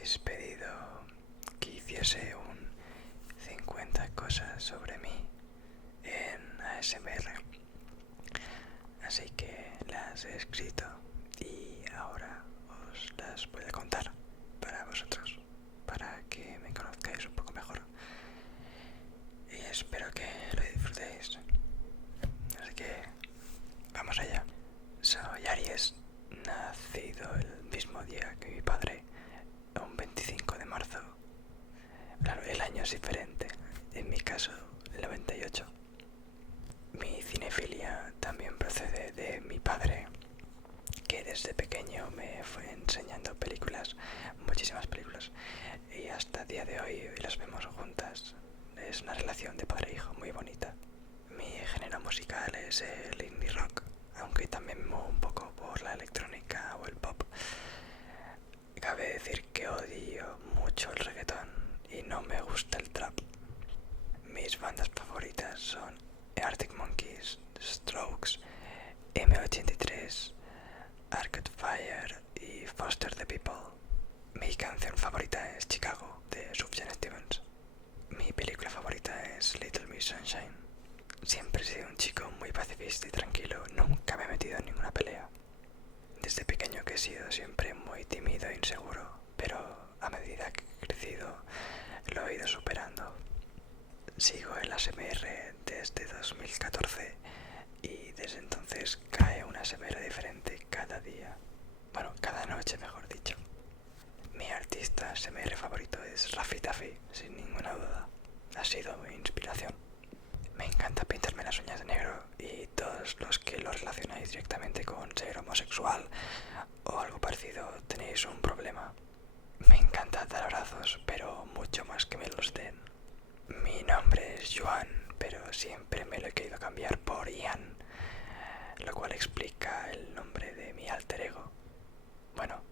habéis pedido que hiciese un 50 cosas sobre mí en ASMR, así que las he escrito y ahora os las voy a contar para vosotros, para que me conozcáis un poco mejor, y espero que lo disfrutéis. Así que vamos allá. Soy Aries, nacido el mismo día que mi padre, un 25 de marzo. Claro, el año es diferente, en mi caso el 98. Mi cinefilia también procede de mi padre, que desde pequeño me fue enseñando películas, muchísimas películas, y hasta el día de hoy las vemos juntas. Es una relación de padre e hijo muy bonita. Mi género musical es el indie rock, aunque también me muevo un poco por la electrónica o el pop. Cabe decir que odio mucho el reggaetón y no me gusta el trap. Mis bandas favoritas son Arctic Monkeys, Strokes, M83, Arcade Fire y Foster the People. Mi canción favorita es Chicago, de Sufjan Stevens. Mi película favorita es Little Miss Sunshine. Siempre he sido un chico muy pacifista y tranquilo, nunca me he metido en ninguna pelea. Desde pequeño que he sido siempre muy tímido e inseguro, pero a medida que he crecido lo he ido superando. Sigo el ASMR desde 2014 y desde entonces cae una ASMR diferente cada día. Bueno, cada noche mejor dicho. Mi artista ASMR favorito es Raffi Taffy, sin ninguna duda. Ha sido mi inspiración. Me encanta pintarme las uñas de negro y todos los que lo relacionáis directamente con ser homosexual o algo parecido tenéis un problema. Me encanta dar abrazos, pero mucho más que me los den. Mi nombre es Joan, pero siempre me lo he querido cambiar por Ian, lo cual explica el nombre de mi alter ego. Bueno,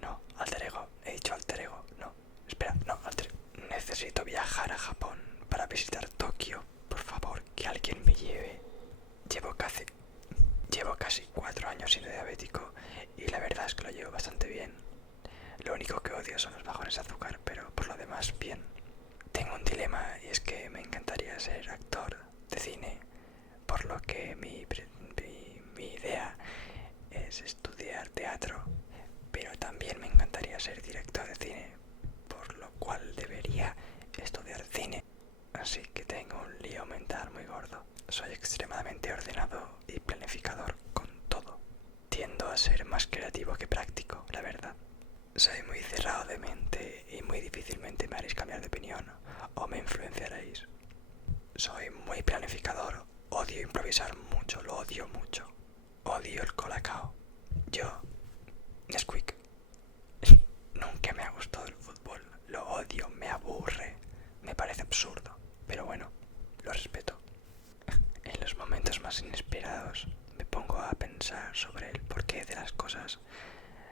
no, alter ego, he dicho alter ego, no, espera, no, alter ego. Necesito viajar a Japón para visitar Tokio. Por favor, que alguien me lleve. Llevo casi 4 años siendo diabético y la verdad es que lo llevo bastante bien. Lo único que odio son los bajones de azúcar, pero por lo demás bien. Tengo un dilema y es que me encantaría ser actor de cine, por lo que mi idea es estudiar teatro, pero también me encantaría ser director de cine, por lo cual debería estudiar cine. Así que tengo un lío mental muy gordo. Soy extremadamente ordenado y planificador con todo. Tiendo a ser más creativo que práctico, la verdad. Soy muy cerrado de mente y muy difícilmente me haréis cambiar de opinión o me influenciaréis. Soy muy planificador, odio improvisar mucho, lo odio mucho. Odio el colacao. Yo, Nesquik. Nunca me ha gustado el fútbol, lo odio, me aburre, me parece absurdo, pero bueno, lo respeto. En los momentos más inesperados me pongo a pensar sobre el porqué de las cosas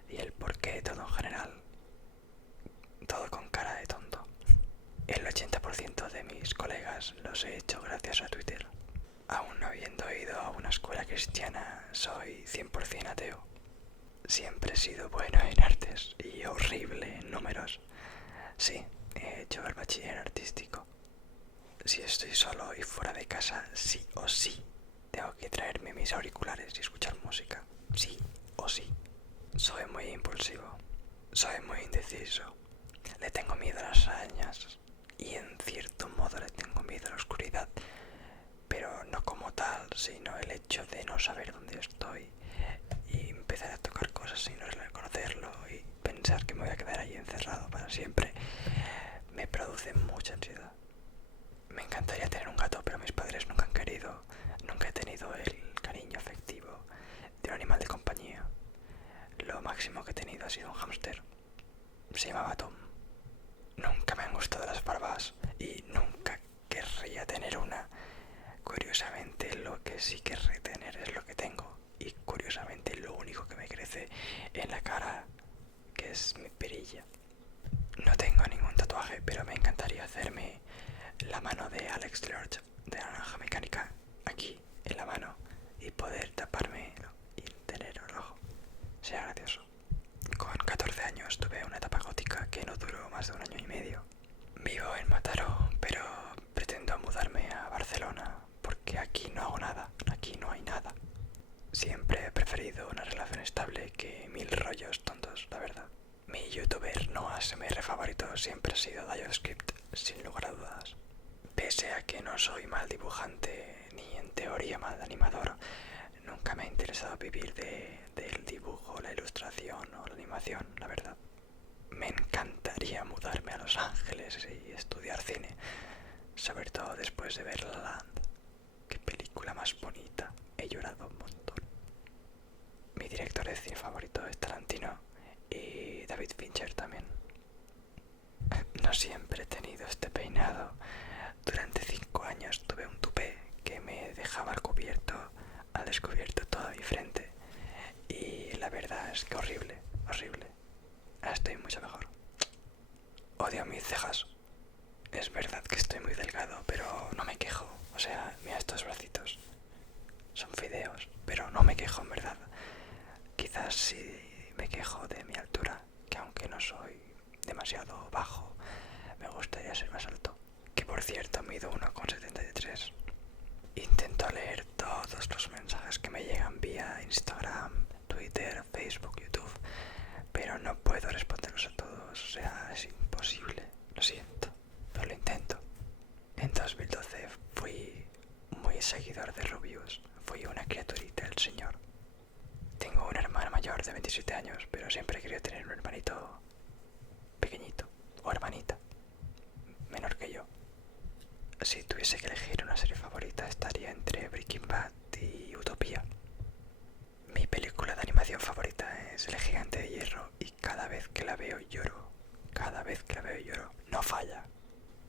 y el porqué de todo en general, todo con cara de tonto. El 80% de mis colegas los he hecho gracias a Twitter. Aún no habiendo ido a una escuela cristiana, soy 100% ateo. Siempre he sido bueno en artes y horrible en números. Sí, he hecho el bachiller artístico. Si estoy solo y fuera de casa, sí o sí, tengo que traerme mis auriculares y escuchar música. Sí o sí. Soy muy impulsivo. Soy muy indeciso. Le tengo miedo a las arañas. Y en cierto modo le tengo miedo a la oscuridad. Pero no como tal, sino el hecho de no saber dónde estoy y empezar a tocar cosas sin reconocerlo y pensar que me voy a quedar ahí encerrado para siempre me produce mucha ansiedad. Me encantaría tener un gato, pero mis padres nunca han querido. Nunca he tenido el cariño afectivo de un animal de compañía. Lo máximo que he tenido ha sido un hámster. Se llamaba Tom. Nunca me han gustado las barbas y nunca querría tener una. Curiosamente, lo que sí querré tener es lo que tengo. Y curiosamente, lo único que me crece en la cara, que es mi perilla. No tengo ningún tatuaje, pero me encantaría hacerme la mano de Alex Lodge de Naranja Mecánica aquí en la mano y poder taparme y tener el ojo. Sea gracioso. Con 14 años tuve una etapa gótica que Vivo en Mataró, pero pretendo mudarme a Barcelona porque aquí no hago nada, aquí no hay nada. Siempre he preferido una relación estable que mil rollos tontos, la verdad. Mi youtuber no ASMR favorito siempre ha sido DioScript, sin lugar a dudas. Pese a que no soy mal dibujante ni en teoría mal animador, nunca me ha interesado vivir del dibujo, la ilustración o la animación, la verdad. Me encantaría mudarme a Los Ángeles y estudiar cine, sobre todo después de ver La La Land. Qué película más bonita, he llorado un montón. Mi director de cine favorito es Tarantino y David Fincher también. No siempre he tenido este peinado. Durante 5 años tuve un tupé que me dejaba al descubierto toda mi frente. Y la verdad es que horrible, horrible. Ahora estoy mucho mejor. Odio mis cejas. Es verdad que estoy muy delgado, pero no me quejo. O sea, mira estos bracitos. Son fideos, pero no me quejo en verdad. Quizás sí me quejo de mi altura, que aunque no soy demasiado bajo, me gustaría ser más alto. Que por cierto mido 1,73. Intento leer todos los mensajes que me llegan vía Instagram, Twitter, Facebook, YouTube, pero no puedo responderlos a todos, o sea, es imposible. Lo siento, pero lo intento. En 2012 fui muy seguidor de Rubius, fui una criaturita del señor. Tengo una hermana mayor de 27 años, pero siempre he querido tener un hermanito pequeñito, o hermanita, menor que yo. Si tuviese que elegir una serie favorita estaría entre Breaking Bad y Utopía. Mi película de animación favorita es El Gigante de Hierro y cada vez que la veo lloro. Cada vez que la veo lloro. No falla.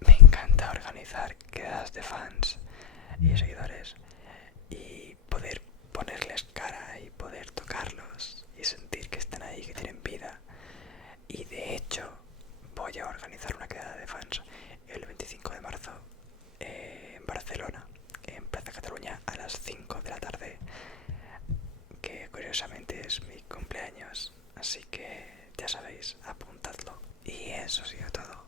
Me encanta organizar quedadas de fans y seguidores y poder ponerles cara y poder tocarlos y sentir que están ahí, que tienen vida. Y de hecho voy a organizar una quedada de fans el 25 de marzo en Barcelona, en Plaza Cataluña, a las 5 de la tarde, que curiosamente es mi cumpleaños, así que ya sabéis, apuntadlo. Y eso ha sido todo,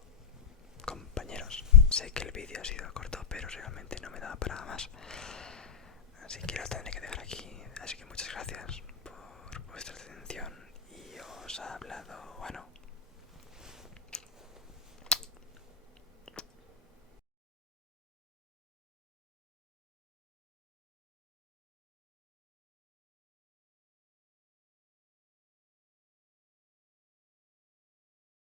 compañeros. Sé que el vídeo ha sido corto, pero realmente no me da para más, así que lo tendré que dejar aquí. Así que muchas gracias por vuestra atención